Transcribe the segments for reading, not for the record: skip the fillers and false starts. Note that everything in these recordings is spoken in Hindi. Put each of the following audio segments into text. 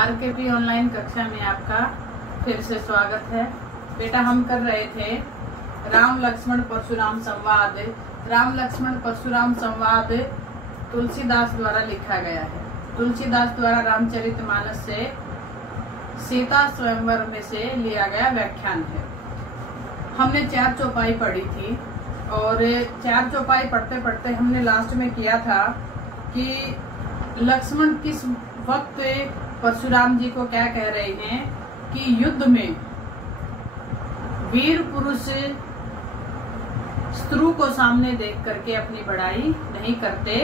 आरकेपी ऑनलाइन कक्षा में आपका फिर से स्वागत है। बेटा, हम कर रहे थे राम लक्ष्मण परशुराम संवाद। राम लक्ष्मण परशुराम संवाद तुलसीदास द्वारा लिखा गया है। तुलसीदास द्वारा रामचरितमानस से सीता स्वयंवर में से लिया गया व्याख्यान है। हमने 4 चौपाई पढ़ी थी और 4 चौपाई पढ़ते पढ़ते हमने लास्ट में किया था कि लक्ष्मण किस वक्त परशुराम जी को क्या कह रहे हैं कि युद्ध में वीर पुरुष शत्रु को सामने देख करके अपनी बड़ाई नहीं करते,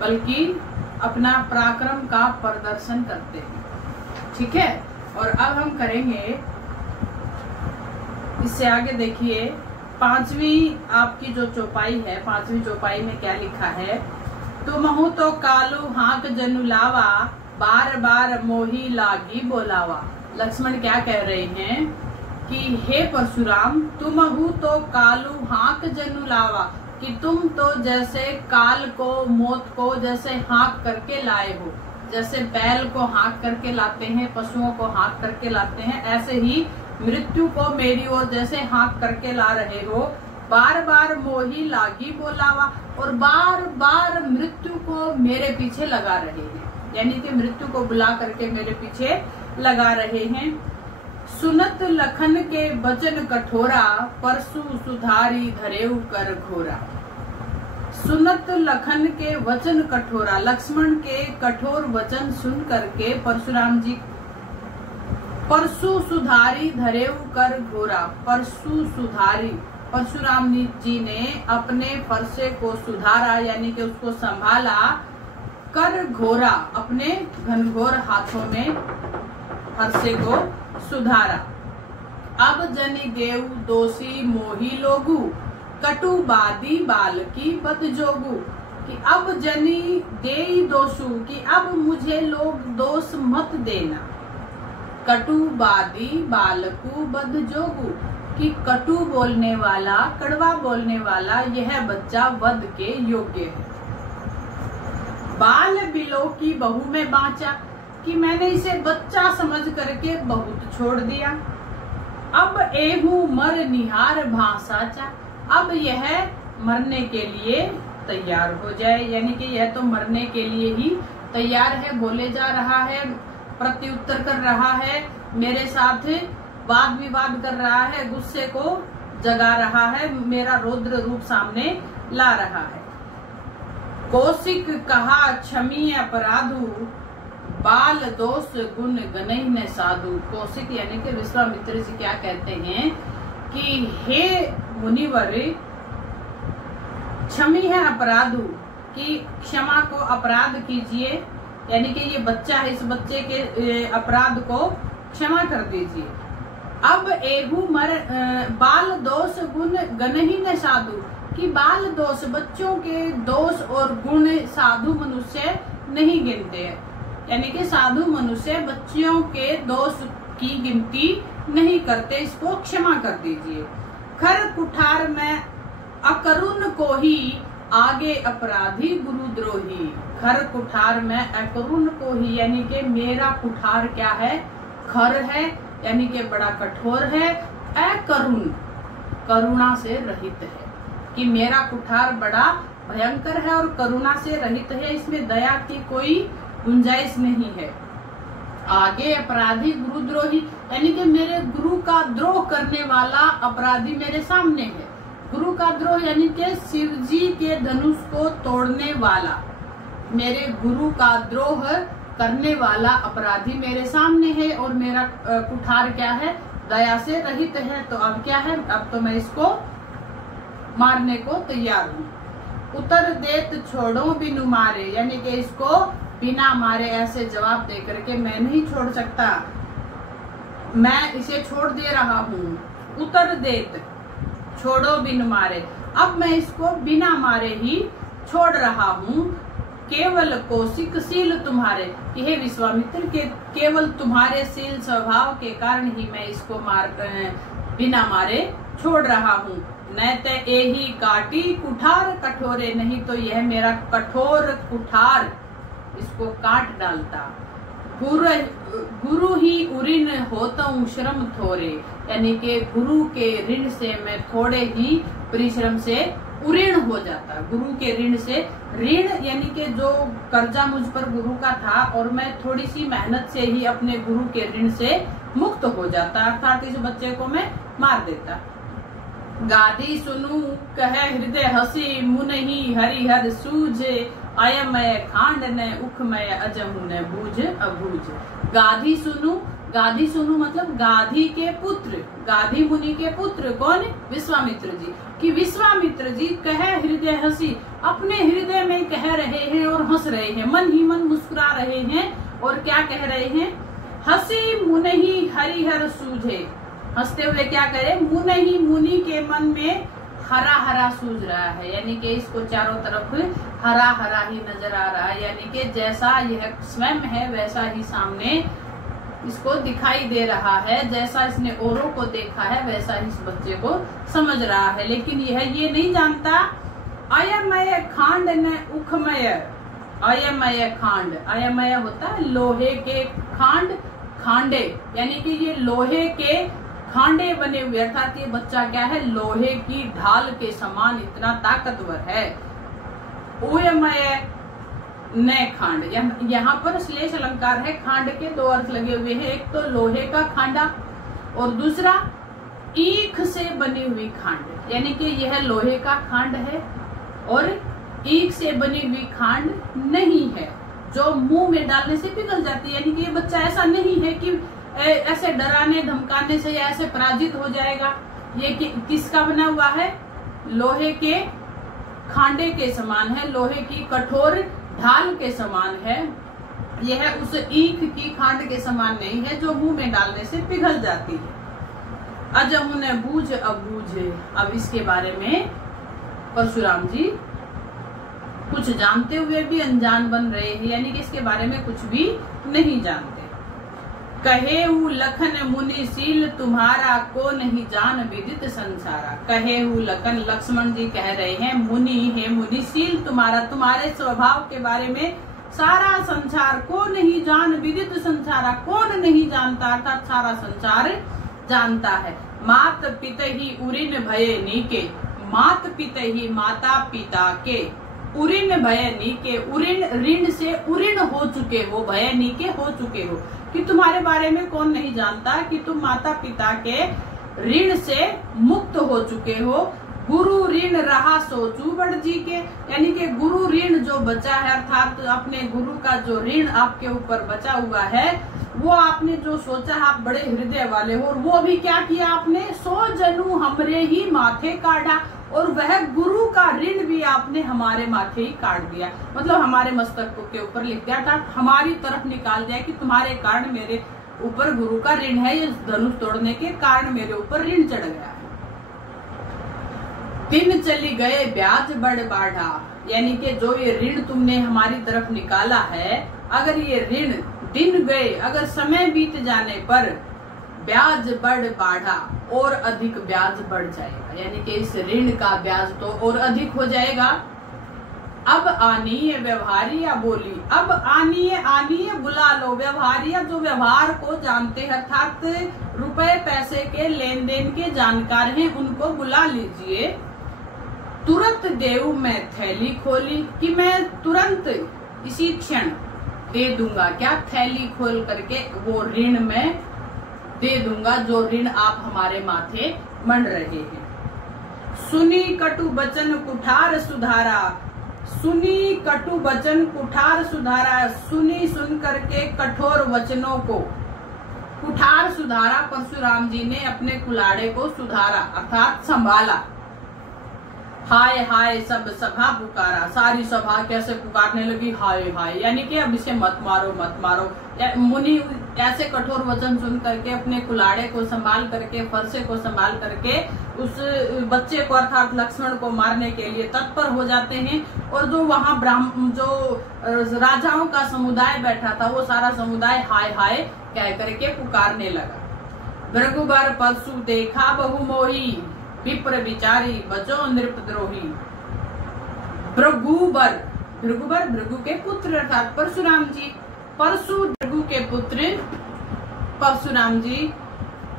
बल्कि अपना पराक्रम का प्रदर्शन करते हैं। ठीक है, और अब हम करेंगे इससे आगे। देखिए, 5वीं आपकी जो चौपाई है, 5वीं चौपाई में क्या लिखा है? तुमहु तो कालू हाक जनु लावा, बार बार मोही लागी बोलावा। लक्ष्मण क्या कह रहे हैं कि हे परशुराम, तुमहु तो कालू हाक जनु लावा, कि तुम तो जैसे काल को, मौत को जैसे हाँक करके लाए हो, जैसे बैल को हाँक करके लाते हैं, पशुओं को हाँक करके लाते हैं, ऐसे ही मृत्यु को मेरी ओर जैसे हाँक करके ला रहे हो। बार बार मोही लागी बोलावा, और बार बार मृत्यु को मेरे पीछे लगा रहे हैं, यानी कि मृत्यु को बुला करके मेरे पीछे लगा रहे हैं। सुनत लखन के वचन कठोरा, परसु सुधारी धरेउ कर घोरा। सुनत लखन के वचन कठोरा, लक्ष्मण के कठोर वचन सुन करके परशुराम जी परसु सुधारी धरेउ कर घोरा। परसु सुधारी, परशुराम जी ने अपने फरसे को सुधारा, यानी कि उसको संभाला। कर घोरा, अपने घनघोर हाथों में फरसे को सुधारा। अब जनि देव दोषी मोही लोगू, कटु बादी बाल की बद जोगू। कि अब जनि देई दोषु, कि अब मुझे लोग दोष मत देना। कटु बादी बालकू बद जोगू, कि कटु बोलने वाला, कड़वा बोलने वाला यह बच्चा वध के योग्य है। बाल बिलो की बहू में बांचा, कि मैंने इसे बच्चा समझ करके बहुत छोड़ दिया। अब एहू मर निहार भांसाचा, अब यह मरने के लिए तैयार हो जाए, यानी कि यह तो मरने के लिए ही तैयार है। बोले जा रहा है, प्रत्युत्तर कर रहा है, मेरे साथ वाद विवाद कर रहा है, गुस्से को जगा रहा है, मेरा रौद्र रूप सामने ला रहा है। कौशिक कहा क्षमी अपराधु, बाल दोष गुण गनई न साधु। कौशिक यानी कि विश्वामित्र जी क्या कहते हैं कि हे मुनिवर, क्षमी है अपराधु, कि क्षमा को अपराध कीजिए, यानी कि ये बच्चा है, इस बच्चे के अपराध को क्षमा कर दीजिए। अब एहू मर बाल दोष गुण गनहि न साधु, कि बाल दोष, बच्चों के दोष और गुण साधु मनुष्य नहीं गिनते, यानी कि साधु मनुष्य बच्चियों के दोष की गिनती नहीं करते, इसको क्षमा कर दीजिए। खर कुठार में अकरुण को ही, आगे अपराधी गुरुद्रोही। खर कुठार में अकरुण को ही, यानी कि मेरा कुठार क्या है? खर है, यानी कि बड़ा कठोर है। अकरुण, करुणा से रहित है, कि मेरा कुठार बड़ा भयंकर है और करुणा से रहित है, इसमें दया की कोई गुंजाइश नहीं है। आगे अपराधी गुरुद्रोही, यानी कि मेरे गुरु का द्रोह करने वाला अपराधी मेरे सामने है। गुरु का द्रोह यानी कि शिव जी के धनुष को तोड़ने वाला, मेरे गुरु का द्रोह करने वाला अपराधी मेरे सामने है, और मेरा कुठार क्या है? दया से रहित है। तो अब क्या है? अब तो मैं इसको मारने को तैयार हूँ। उतर देत छोड़ो बिनु मारे, यानी कि इसको बिना मारे ऐसे जवाब दे करके मैं नहीं छोड़ सकता, मैं इसे छोड़ दे रहा हूँ। उतर देत छोड़ो बिनु मारे, अब मैं इसको बिना मारे ही छोड़ रहा हूँ। केवल कौशिक शील तुम्हारे, कि हे विश्वामित्र के केवल तुम्हारे शील स्वभाव के कारण ही मैं इसको बिना मारे छोड़ रहा हूँ। न ते एही काटी कुठार कठोरे, नहीं तो यह मेरा कठोर कुठार इसको काट डालता। गुरु ही उऋण होता हूँ श्रम थोड़े, यानी कि गुरु के ऋण से मैं थोड़े ही परिश्रम से उऋण हो जाता। गुरु के ऋण से, ऋण यानी कि जो कर्जा मुझ पर गुरु का था और मैं थोड़ी सी मेहनत से ही अपने गुरु के ऋण से मुक्त हो जाता, अर्थात इस बच्चे को मैं मार देता। गादी सुनू कहे हृदय हसी, मुनहि हरिहर सूझे, अयमय खांड न उखमय अजहू न बूझ अबूझ। गाधी सुनू मतलब गाधी के पुत्र, गाधी मुनि के पुत्र कौन? विश्वामित्र जी। कि विश्वामित्र जी कहे हृदय हसी, अपने हृदय में कह रहे हैं और हंस रहे हैं, मन ही मन मुस्कुरा रहे हैं। और क्या कह रहे हैं? हसी मुनहि हरिहर सूझे, हंसते हुए क्या करे? मुनहि, मुनि के मन में हरा हरा सूझ रहा है, यानी कि इसको चारों तरफ हरा हरा ही नजर आ रहा है, यानी कि जैसा यह स्वयं है वैसा ही सामने इसको दिखाई दे रहा है, जैसा इसने औरों को देखा है वैसा ही इस बच्चे को समझ रहा है। लेकिन यह ये नहीं जानता अयमय खांड न उखमय। अयमय खांड, अयमय होता है लोहे के खांड, खांडे, यानी कि ये लोहे के खांडे बने हुए, अर्थात ये बच्चा क्या है? लोहे की ढाल के समान इतना ताकतवर है। ओयमय न खांड, यहाँ पर श्लेष अलंकार है, खांड के दो अर्थ लगे हुए हैं, एक तो लोहे का खांडा और दूसरा ईख से बनी हुई खांड, यानी कि यह लोहे का खांड है और ईख से बनी हुई खांड नहीं है जो मुंह में डालने से पिघल जाती है। यानी कि ये बच्चा ऐसा नहीं है कि ऐसे डराने धमकाने से या ऐसे पराजित हो जाएगा। ये किसका बना हुआ है? लोहे के खांडे के समान है, लोहे की कठोर ढाल के समान है। यह उस ईख की खांड के समान नहीं है जो मुंह में डालने से पिघल जाती है। अजहू न बूझ अबूझ। अब इसके बारे में परशुराम जी कुछ जानते हुए भी अनजान बन रहे हैं, यानी कि इसके बारे में कुछ भी नहीं जानते। कहेहु लखन मुनिशील तुम्हारा, को नहीं जान विदित संसारा। कहेहु लखन, लक्ष्मण जी कह रहे हैं, मुनि है मुनिशील तुम्हारा, तुम्हारे स्वभाव के बारे में सारा संसार को नहीं जान विदित संसारा, कौन नहीं जानता, अर्थात सारा संसार जानता है। मात पिता ही उऋण भय नीके, मात पिता ही माता पिता के, उऋण भय नीके, उऋण ऋण से उऋण हो चुके हो, भय नीके हो चुके हो, कि तुम्हारे बारे में कौन नहीं जानता कि तुम माता पिता के ऋण से मुक्त हो चुके हो। गुरु ऋण रहा सोचू बड़ जी के, यानी कि गुरु ऋण जो बचा है, अर्थात अपने गुरु का जो ऋण आपके ऊपर बचा हुआ है, वो आपने जो सोचा है, आप बड़े हृदय वाले हो, और वो भी क्या किया आपने? सो जनू हमरे ही माथे काढ़ा, और वह गुरु का ऋण भी आपने हमारे माथे ही काट दिया, मतलब हमारे मस्तक के ऊपर लिख दिया था, हमारी तरफ निकाल दिया कि तुम्हारे कारण मेरे ऊपर गुरु का ऋण है, ये धनुष तोड़ने के कारण मेरे ऊपर ऋण चढ़ गया है। दिन चली गए ब्याज बढ़ बाढ़ा, यानी कि जो ये ऋण तुमने हमारी तरफ निकाला है, अगर ये ऋण दिन गए, अगर समय बीत जाने पर ब्याज बढ़ बाढ़ा, और अधिक ब्याज बढ़ जाएगा, यानी कि इस ऋण का ब्याज तो और अधिक हो जाएगा। अब आनीय व्यवहारिया बोली, अब आनीय बुला लो, व्यवहारिया जो व्यवहार को जानते हैं, अर्थात रुपए पैसे के लेन देन के जानकार हैं, उनको बुला लीजिए। तुरंत देव मैं थैली खोली, कि मैं तुरंत इसी क्षण दे दूंगा, क्या? थैली खोल करके वो ऋण में दे दूंगा जो ऋण आप हमारे माथे मंड रहे हैं। सुनी कटु वचन कुठार सुधारा, सुनी कटु वचन कुठार सुधारा, सुनी सुन करके कठोर वचनों को कुठार सुधारा। परशुराम जी ने अपने कुलाड़े को सुधारा, अर्थात संभाला। हाय हाय सब सभा पुकारा, सारी सभा कैसे पुकारने लगी? हाय हाय, यानी कि अब इसे मत मारो मत मारो। मुनि ऐसे कठोर वचन सुन करके अपने कुलाड़े को संभाल करके, फरसे को संभाल करके उस बच्चे को अर्थात लक्ष्मण को मारने के लिए तत्पर हो जाते हैं। और जो वहां जो राजाओं का समुदाय बैठा था, वो सारा समुदाय हाय हाय कह करके पुकारने लगा। भृगुबर पशु देखा बहु मोही, विप्र विचारी बचो नृपद्रोही। भृगुबर, भृगु के पुत्र अर्थात परशुराम जी। परशु भृगु के पुत्र परशुराम जी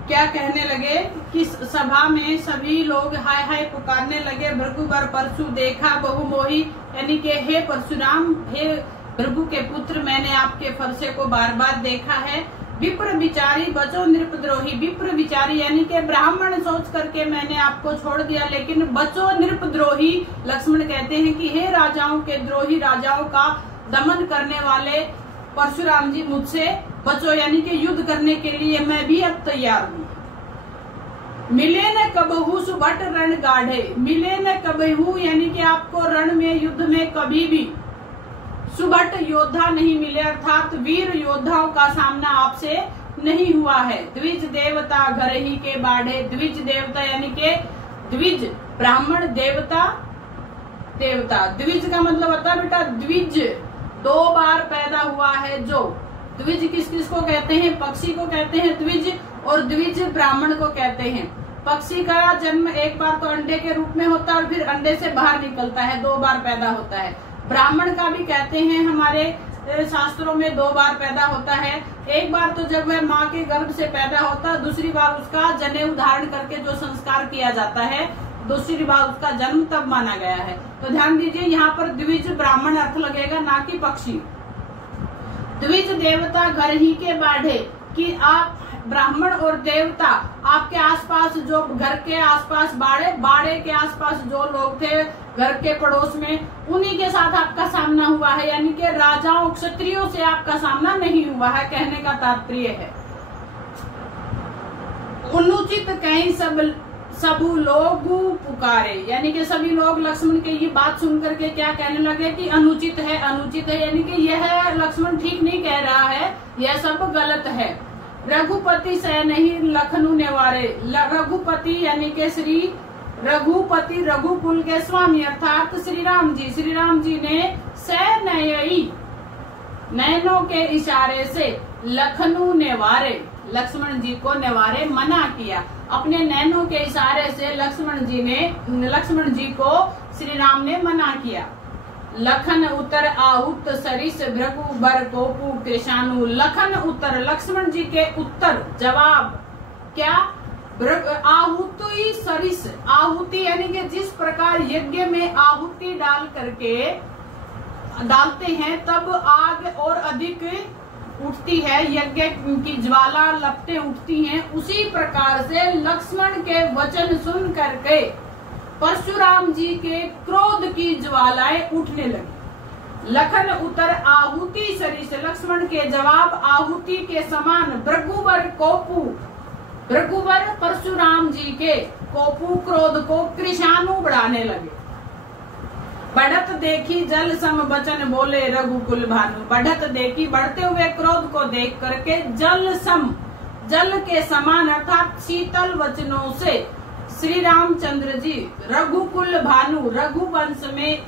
क्या कहने लगे कि सभा में सभी लोग हाय हाय पुकारने लगे, भृगुवर परशु देखा बहु मोही, यानी कि हे परशुराम, हे भृगु के पुत्र, मैंने आपके फरसे को बार बार देखा है। विप्र विचारी बचो नृपद्रोही, विप्र विचारी यानी कि ब्राह्मण सोच करके मैंने आपको छोड़ दिया, लेकिन बचो नृपद्रोही। लक्ष्मण कहते हैं कि हे राजाओं के द्रोही, राजाओं का दमन करने वाले परशुराम जी, मुझसे बचो, यानी कि युद्ध करने के लिए मैं भी अब तैयार हूँ। मिले न कबहू सुभट रण गाढ़े, मिले न कबहू यानी कि आपको रण में युद्ध में कभी भी सुभट योद्धा नहीं मिले, अर्थात वीर योद्धाओं का सामना आपसे नहीं हुआ है। द्विज देवता घर ही के बाढ़े, द्विज देवता यानी कि द्विज ब्राह्मण, देवता देवता, द्विज का मतलब होता है बेटा द्विज, 2 बार पैदा हुआ है जो। द्विज किस किस को कहते हैं? पक्षी को कहते हैं द्विज, और द्विज ब्राह्मण को कहते हैं। पक्षी का जन्म एक बार तो अंडे के रूप में होता है और फिर अंडे से बाहर निकलता है, 2 बार पैदा होता है। ब्राह्मण का भी कहते हैं हमारे शास्त्रों में 2 बार पैदा होता है। एक बार तो जब वह माँ के गर्भ से पैदा होता है, दूसरी बार उसका जनेऊ धारण करके जो संस्कार किया जाता है, दूसरी बार उसका जन्म तब माना गया है। तो ध्यान दीजिए, यहाँ पर द्विज ब्राह्मण अर्थ लगेगा, ना कि पक्षी। द्विज देवता घर ही के बाढ़े, कि आप ब्राह्मण और देवता आपके आसपास, जो घर के आसपास बाड़े के आसपास जो लोग थे घर के पड़ोस में, उन्हीं के साथ आपका सामना हुआ है, यानी कि राजाओं क्षत्रियों से आपका सामना नहीं हुआ है, कहने का तात्पर्य है। अनुचित कहीं सब लोग पुकारे, यानी कि सभी लोग लक्ष्मण के ये बात सुनकर के क्या कहने लगे कि अनुचित है, अनुचित है, यानी कि यह लक्ष्मण ठीक नहीं कह रहा है, यह सब गलत है। रघुपति से नहीं लखनऊ नेवारे, रघुपति यानी कि श्री रघुपति, रघुकुल के स्वामी अर्थात श्री राम जी ने सैनयी नैनों के इशारे से लखनऊ नेवारे, लक्ष्मण जी को नेवारे मना किया। अपने नैनों के इशारे से लक्ष्मण जी को श्री राम ने मना किया। लखन उतर आहुत सरिस भृगुबर कोपु कृशानु, लखन उतर लक्ष्मण जी के उत्तर जवाब क्या? आहुति सरिस, आहुति यानी कि जिस प्रकार यज्ञ में आहुति डालते हैं तब आग और अधिक उठती है, यज्ञ की ज्वाला लपटें उठती हैं, उसी प्रकार से लक्ष्मण के वचन सुन करके परशुराम जी के क्रोध की ज्वालाएं उठने लगी। लखन उतर आहुति सरिस, लक्ष्मण के जवाब आहुति के समान, भृगुवर कोपु, भृगुवर परशुराम जी के कोपु क्रोध को कृशानु बढ़ाने लगे। बढ़त देखी जल सम वचन बोले रघुकुल भानु, बढ़त देखी बढ़ते हुए क्रोध को देख करके जल सम, जल के समान अर्थात शीतल वचनों से श्री रामचंद्र जी रघुकुल भानु, रघुवंश में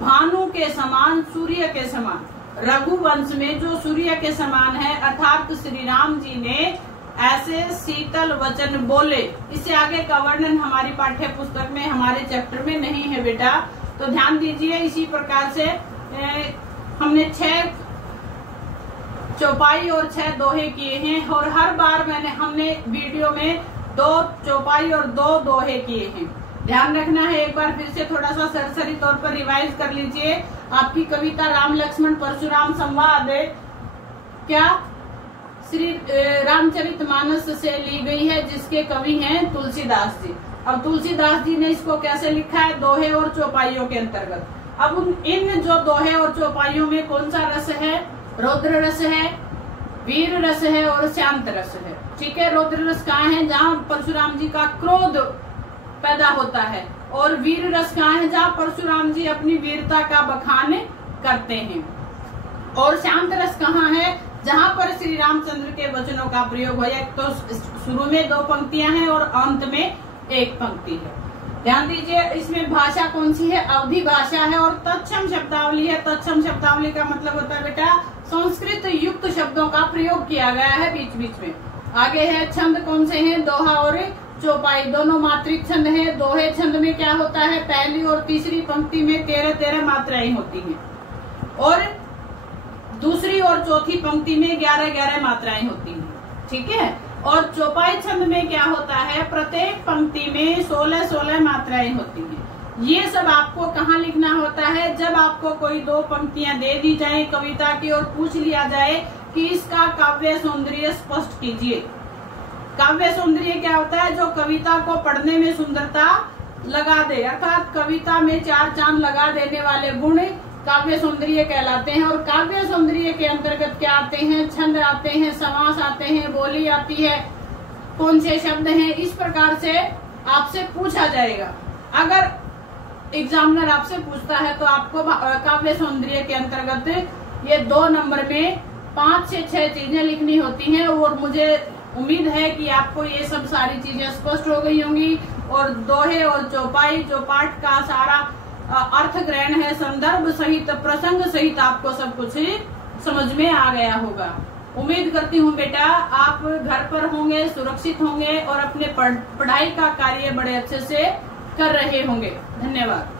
भानु के समान, सूर्य के समान, रघुवंश में जो सूर्य के समान है, अर्थात श्री राम जी ने ऐसे शीतल वचन बोले। इससे आगे का वर्णन हमारी पाठ्य पुस्तक में, हमारे चैप्टर में नहीं है बेटा, तो ध्यान दीजिए। इसी प्रकार से हमने 6 चौपाई और 6 दोहे किए हैं, और हर बार हमने वीडियो में 2 चौपाई और 2 दोहे किए हैं। ध्यान रखना है, एक बार फिर से थोड़ा सा सरसरी तौर पर रिवाइज कर लीजिए। आपकी कविता राम लक्ष्मण परशुराम संवाद क्या श्री रामचरितमानस से ली गई है, जिसके कवि हैं तुलसीदास जी। अब तुलसीदास जी ने इसको कैसे लिखा है? दोहे और चौपाइयों के अंतर्गत। अब इन जो दोहे और चौपाइयों में कौन सा रस है? रौद्र रस है, वीर रस है और शांत रस है। ठीक है, रौद्र रस कहाँ है? जहाँ परशुराम जी का क्रोध पैदा होता है, और वीर रस कहाँ है? जहाँ परशुराम जी अपनी वीरता का बखान करते हैं। और शांत रस कहाँ है? जहाँ पर श्री रामचंद्र के वचनों का प्रयोग हो। एक तो शुरू में 2 पंक्तियां हैं और अंत में 1 पंक्ति है। ध्यान दीजिए, इसमें भाषा कौन सी है? अवधि भाषा है और तत्सम शब्दावली है। तत्सम शब्दावली का मतलब होता है बेटा संस्कृत युक्त शब्दों का प्रयोग किया गया है बीच बीच में। आगे है छंद, कौन से हैं? दोहा और चौपाई, दोनों मात्रिक छंद है। दोहे छंद में क्या होता है? पहली और तीसरी पंक्ति में 13-13 मात्राएं होती हैं, और दूसरी और चौथी पंक्ति में 11-11 मात्राएं होती हैं, ठीक है। और चौपाई छंद में क्या होता है, प्रत्येक पंक्ति में 16-16 मात्राएं होती हैं। ये सब आपको कहाँ लिखना होता है, जब आपको कोई 2 पंक्तियां दे दी जाए कविता की और पूछ लिया जाए कि इसका काव्य सौंदर्य स्पष्ट कीजिए। काव्य सौंदर्य क्या होता है, जो कविता को पढ़ने में सुंदरता लगा दे, अर्थात कविता में 4 चांद लगा देने वाले गुण काव्य सौंदर्य कहलाते हैं। और काव्य सौंदर्य के अंतर्गत क्या आते हैं, छंद आते हैं, समास आते हैं, बोली आती है, कौन से शब्द हैं, इस प्रकार से आपसे पूछा जाएगा। अगर एग्जामिनर आपसे पूछता है तो आपको काव्य सौंदर्य के अंतर्गत ये 2 नंबर में 5 से 6 चीजें लिखनी होती हैं। और मुझे उम्मीद है कि आपको ये सब सारी चीजें स्पष्ट हो गई होंगी। और दोहे और चौपाई, जो पाठ का सारा अर्थ ग्रहण है, संदर्भ सहित प्रसंग सहित आपको सब कुछ समझ में आ गया होगा। उम्मीद करती हूँ बेटा आप घर पर होंगे, सुरक्षित होंगे और अपने पढ़ाई का कार्य बड़े अच्छे से कर रहे होंगे। धन्यवाद।